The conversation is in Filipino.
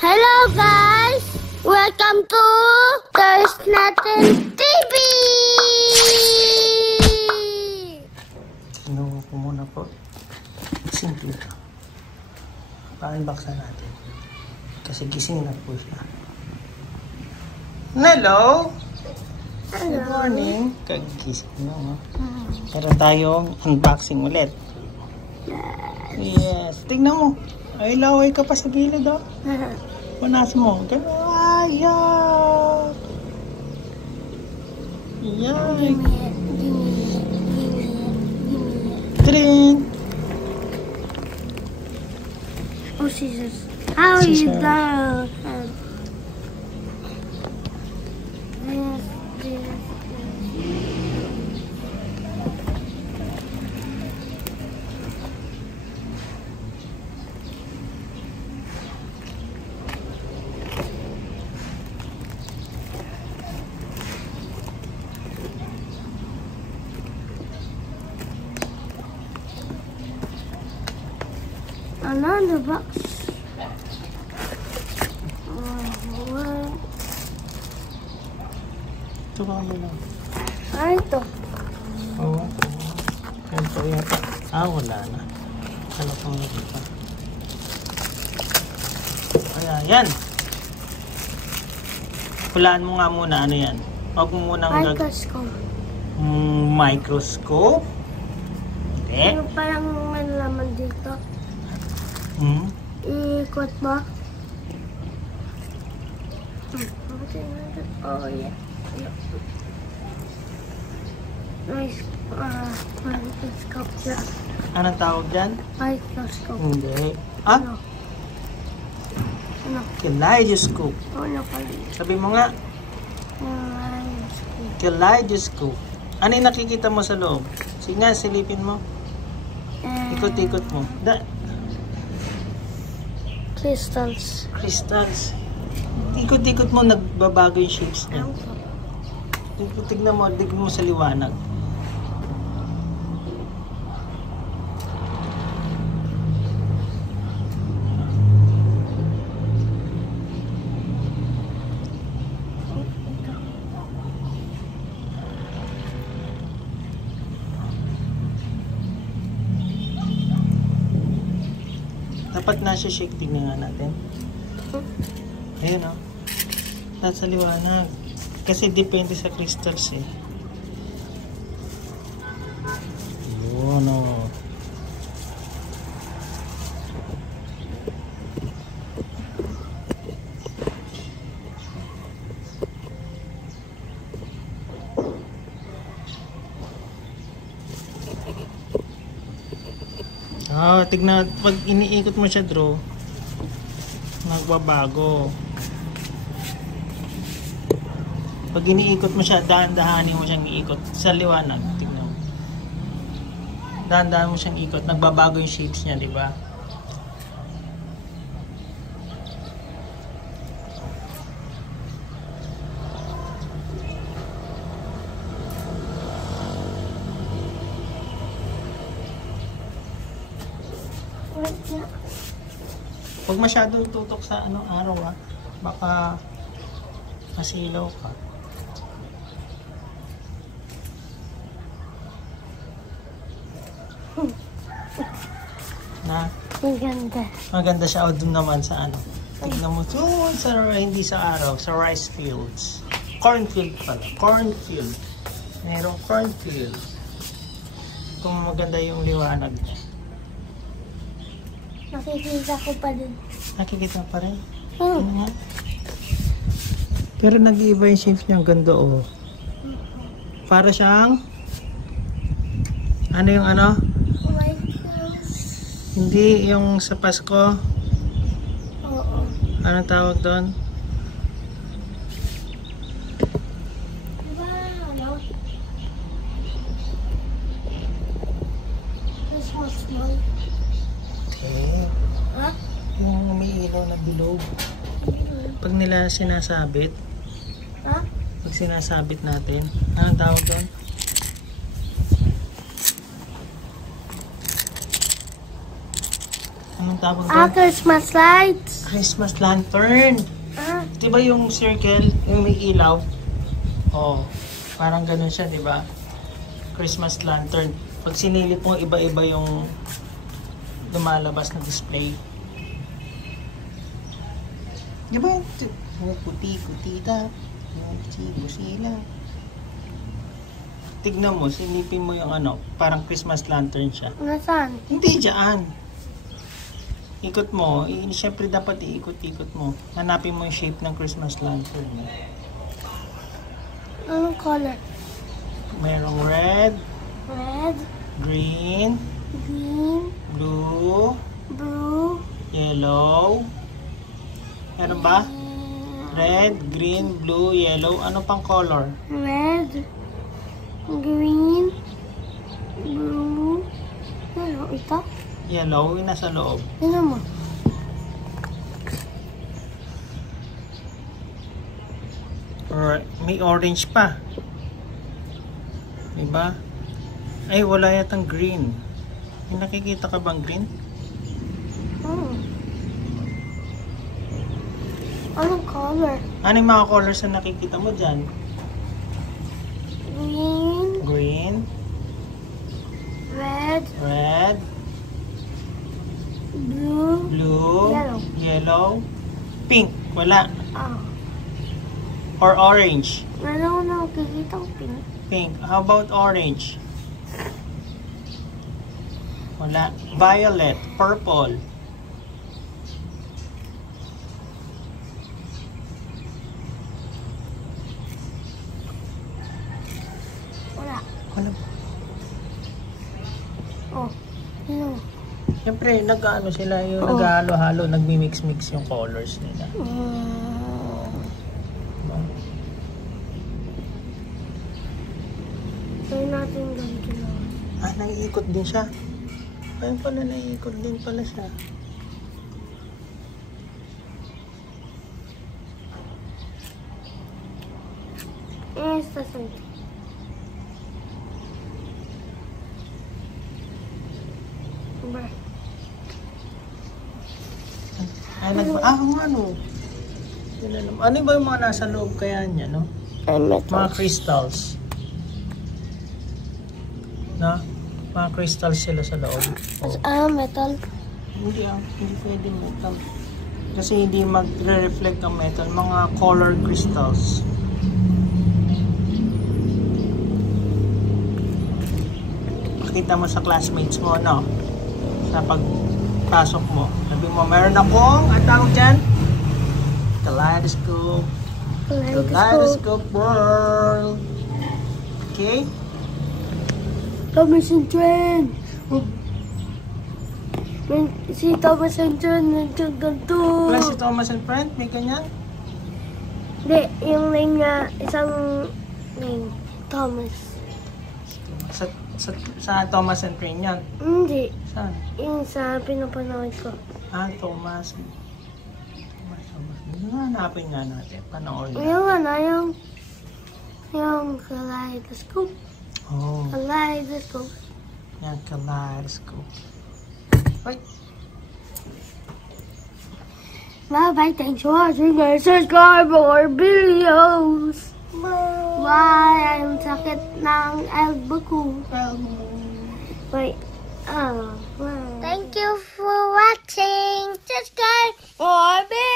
Hello guys! Welcome to There's Natin TV! Sinuha ko muna po. Simple ito. Pa-unboxan natin. Kasi gising na po siya. Hello! Good morning! Kagising na, no? Meron tayong unboxing ulit. Yes! Tingnan mo! Ay, laway ka pa sa gilid, oh. Punas mo. Ayan! Ayan! Trin! Oh, scissors. How you down? Another box. Ito ba mo lang? Ito. Oo. Yan po yata. Wala na. Ano pang nakita? Kaya yan. Hulaan mo nga muna. Ano yan? Huwag mo munang Microscope. Microscope? Hindi. Ano parang ano naman dito? Ikot ba? Oh, yeah. Nice. Microscope dyan. Anong tawag dyan? Microscope. Hindi. Ano? Kaleidoscope. Ano pala? Sabi mo nga. Microscope. Kaleidoscope. Ano yung nakikita mo sa loob? Sige nga, silipin mo. Ikot-ikot mo. Crystals. Crystals. Ikot-ikot mo, nagbabago yung shapes niya. Tignan mo, tignan mo sa liwanag. Dapat nasa shake, tignan nga natin. Ayun, oh. Nasa liwanag. Kasi depende sa crystals, eh. Yun, oh. Tignan, pag iniikot mo siya, Drew, nagbabago. Pag iniikot mo siya, dahan-dahanin mo siyang iikot sa liwanag. Tignan mo. Dahan-dahan mo siyang ikot, nagbabago yung shapes niya, di ba? Huwag masyadong tutok sa araw, ha. Baka masilaw ka. Na? Maganda. Maganda siya. O dun naman sa tignan mo. Hindi sa araw. Sa rice fields. Cornfield pala. Cornfield. Merong cornfield. Kung maganda yung liwanag niya. Nakikita ko pa din. Nakikita pa rin? Ano nga? Pero nag-iiba yung shapes niya. Ang ganda, oh. Para siyang ano yung ano? Hindi yung sa Pasko. Oo. Anong tawag doon? Diba ano? Christmas light. Okay. Ha? Yung umiilaw na bilog. Pag nila sinasabit. Ha? Pag sinasabit natin. Anong tawag doon? Anong tawag Ah, doon? Christmas lights. Christmas lantern. Ah, Di ba yung circle, yung may ilaw? Oh, parang ganun siya, di ba? Christmas lantern. Pag sinilip mo, iba-iba yung lumalabas na display. Di ba? Yung puti-kutita. Yung kusila. Tignan mo, sinipin mo yung ano, parang Christmas lantern siya. nasaan? Hindi dyan. Ikot mo. Siyempre dapat iikot-ikot mo. Hanapin mo yung shape ng Christmas lantern. Anong color? Merong red, Red, green, green, blue, blue, yellow. Meron ba? Red, green, blue, yellow. Ano pang color? red, green, blue. Ano ito? Yellow, yung nasa loob. Tingnan mo. Or, may orange pa. Diba? Ay, wala yatang green. May nakikita ka bang green? Oh. Anong color? Ano yung mga colors na nakikita mo dyan? Green, Green, red, red, blue, blue, Yellow. yellow, pink. Wala. ah. Or orange. Ano na nakikita ko pink? Pink. How about orange? Wala. Violet. Purple. Wala. Wala. Oh. Ano? Siyempre, nag-ano sila yung Oh. nag-halo-halo, nagmi-mix-mix yung colors nila. Diba? Try natin ganito na. Ah, naiikot din siya. Ayun pala, naiikot din pala siya. Esta something. Ba? Ano? Yun na naman. Ano ba yung mga nasa loob kaya niya, no? Mga crystals. No? Mga crystals sila sa loob. Oh. Metal. Hindi pwede metal. Kasi hindi magre-reflect ang metal. Mga colored crystals. Pakita mo sa classmates mo, no? Sa pagpasok mo. Sabi mo, meron akong, ang tawag dyan? Kaleidoscope. Kaleidoscope world. Okay? Thomas and Friend. Si Thomas and Friend nandiyan ganito. Wala si Thomas and Friend? May ganyan? Hindi, yung name niya, isang name. Thomas. Sa Thomas and Friend yan? Hindi. Saan? Yung sa pinapanood ko. Ah, Thomas. Hanapin nga natin. Panoorin natin. Yung yung kaleidoscope. Oh, Kaleidoscope. yan, kaleidoscope. Ay, Bye-bye. Thanks for watching and subscribe for more videos. Bye. I'm sakit ng elbow ko. Wait. Oh. Bye. Thank you for watching. Subscribe for more videos.